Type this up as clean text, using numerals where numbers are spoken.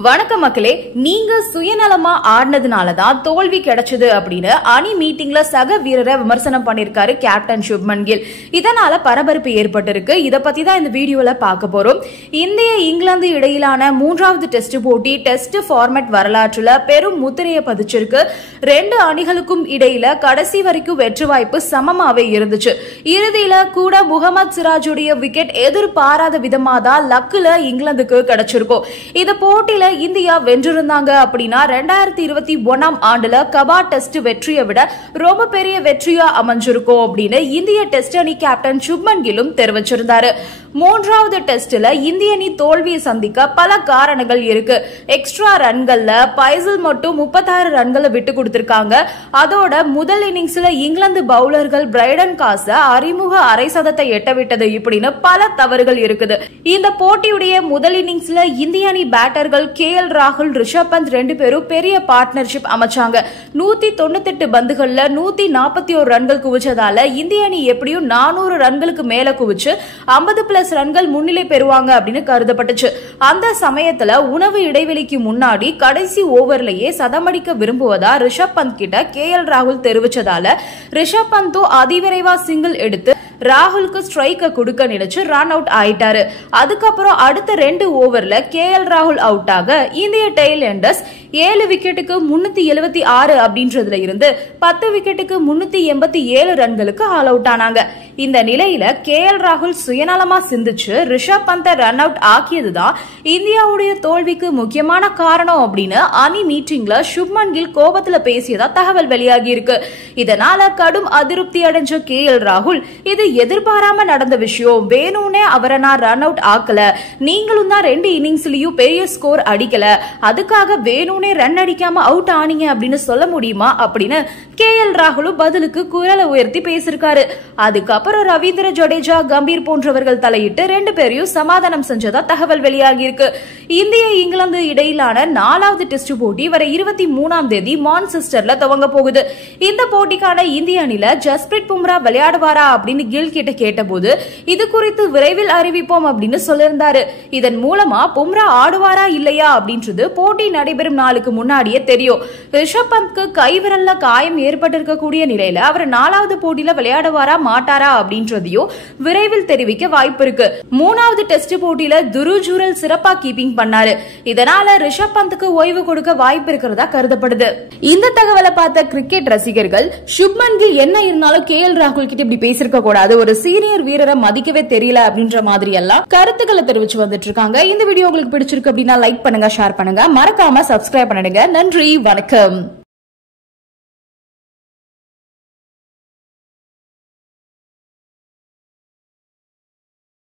வணக்கம் மக்களே, நீங்க சுயநலமா ஆடினதுனால தான் தோல்வி கிடைச்சது அப்படின்னு அணி மீட்டிங்ல சக வீரரை விமர்சனம் பண்ணிருக்காரு கேப்டன் சுப்மன் கில். இதனால பரபரப்பு ஏற்பட்டிருக்கு. இத பத்தி தான் இந்த வீடியோல பார்க்க போறோம். இந்திய இங்கிலாந்து இடையிலான மூன்றாவது டெஸ்ட் போட்டி டெஸ்ட் ஃபார்மேட் வரலாற்றுல பெரும் முத்திரையை பதிச்சிருக்கு. ரெண்டு அணிகளுக்கும் இடையில கடைசி வரைக்கும் வெற்றி வாய்ப்பு சமமாவே இருந்துச்சு. இறுதியில கூட முகமது சிராஜுடைய விக்கெட் எதிர்பாராத விதமா தான் லக்குல இங்கிலாந்துக்கு கிடைச்சிருக்கும். இந்த போட்டியில இந்தியா வென்றிருந்தாங்க அப்படின்னா 2021 ஆண்டுல கபா டெஸ்ட் வெற்றியை விட ரொம்ப பெரிய வெற்றியா அமைஞ்சிருக்கும் அப்படின்னு இந்திய டெஸ்ட் அணி கேப்டன் சுப்மன் கிலும் தெரிவிச்சிருந்தாரு. மூன்றாவது டெஸ்ட்ல இந்திய அணி தோல்வியை சந்திக்க பல காரணங்கள் இருக்கு. எக்ஸ்ட்ரா ரன்கள்ல பைசல் மட்டும் 36 ரன்களை விட்டு கொடுத்திருக்காங்க. அதோட முதல் இன்னிங்ஸ்ல இங்கிலாந்து பவுலர்கள் பிரைடன் காஸ அறிமுக அரை சதத்தை எட்டவிட்டது இப்படின்னு பல தவறுகள் இருக்குது. இந்த போட்டியுடைய முதல் இன்னிங்ஸ்ல இந்திய அணி பேட்டர்கள் KL ராகுல், ரிஷப் பந்த் ரெண்டு பேரும் பெரிய பார்ட்னர்ஷிப் அமைச்சாங்க. 198 பந்துகள்ல 141 ரன்கள் குவிச்சதால இந்திய அணி எப்படியும் 400 ரன்களுக்கு மேல குவிச்சு 50+ ரன்கள் முன்னிலை பெறுவாங்க அப்படின்னு கருதப்பட்டுச்சு. அந்த சமயத்துல உணவு இடைவெளிக்கு முன்னாடி கடைசி ஓவர்லயே சதமடிக்க விரும்புவதா ரிஷப் பந்த் கிட்ட KL ராகுல் தெரிவிச்சதால ரிஷப் பந்தும் அதிவிரைவா சிங்கிள் எடுத்து ராகுலுக்கு ஸ்ட்ரைக்க கொடுக்க நினைச்சு ரன் அவுட் ஆயிட்டாரு. அதுக்கப்புறம் அடுத்த 2 ஓவர்ல KL ராகுல் அவுட் ஆக இந்திய டெயில் எண்டர்ஸ் 7 விக்கெட்டுக்கு 376 அப்படின்றதுல இருந்து 10 விக்கெட்டுக்கு 387 ரன்களுக்கு ஆல் அவுட் ஆனாங்க. இந்த நிலையில KL ராகுல் சுயநலமா சிந்திச்சு ரிஷப் பந்தை ரன் அவுட் ஆக்கியதுதான் இந்தியாவுடைய தோல்விக்கு முக்கியமான காரணம் அப்படின்னு அணி மீட்டிங்ல சுப்மன் கில் கோபத்துல பேசியதா தகவல் வெளியாகி இருக்கு. இதனால கடும் அதிருப்தி அடைஞ்ச KL ராகுல், இது எதிர்பாராம நடந்த விஷயம், வேணும்னே அவரை நான் ரன் அவுட் ஆக்கல, நீங்களும் தான் 2 இன்னிங்ஸ்லயும் பெரிய ஸ்கோர் அடிக்கல, அதுக்காக வேணும்னே ரன் அடிக்காம அவுட் ஆனீங்க அப்படின்னு சொல்ல முடியுமா அப்படின்னு KL ராகுலும் பதிலுக்கு குரலை உயர்த்தி பேசிருக்காரு. அதுக்கப்புறம் ரவீந்திர ஜடேஜா, கம்பீர் போன்றவர்கள் தலையிட்டு 2 பேரையும் சமாதானம் செஞ்சதா தகவல் வெளியாகி இருக்கு. இந்திய இங்கிலாந்து இடையிலான 4வது டெஸ்ட் போட்டி வர 23ஆம் தேதி மான்செஸ்டர்ல துவங்க போகுது. இந்த போட்டிக்கான இந்திய அணில ஜஸ்பிரீத் பும்ரா விளையாடுவாரா அப்படின்னு கில் கிட்ட கேட்டபோது இது குறித்து விரைவில் அறிவிப்போம் அப்படின்னு சொல்லியிருந்தாரு. இதன் மூலமா பும்ரா ஆடுவாரா இல்லையா அப்படின்றது போட்டி நடைபெறும் நாளுக்கு முன்னாடியே தெரியும். ரிஷப் பந்த்க்கு கைவிரல்ல காயம் ஏற்பட்டிருக்கக்கூடிய நிலையில அவர் 4வது போட்டியில விளையாடுவாரா மாட்டாரா அப்படின்றதையும் விரைவில் தெரிவிக்க வாய்ப்பு இருக்கு. 3வது டெஸ்ட் போட்டியில துருஜூரல் சிறப்பா கீப்பிங் பண்ணாரு. இதனால ரிஷப் பந்துக்கு ஓய்வு கொடுக்க வாய்ப்பு இருக்கிறதா கருதப்படுது. இந்த தகவலை பார்த்த கிரிக்கெட் ரசிகர்கள், சுப்மன் கில் என்ன இருந்தாலும் KL ராகுல் கிட்ட இப்படி பேசிருக்க கூடாது, ஒரு சீனியர் வீரரை மதிக்கவே தெரியல அப்படின்ற மாதிரி எல்லாம் கருத்துக்களை தெரிவிச்சு வந்துட்டு இருக்காங்க. இந்த வீடியோ உங்களுக்கு பிடிச்சிருக்கு அப்படின்னா லைக் பண்ணுங்க, ஷேர் பண்ணுங்க, மறக்காம சப்ஸ்கிரைப் பண்ணிடுங்க. நன்றி, வணக்கம்.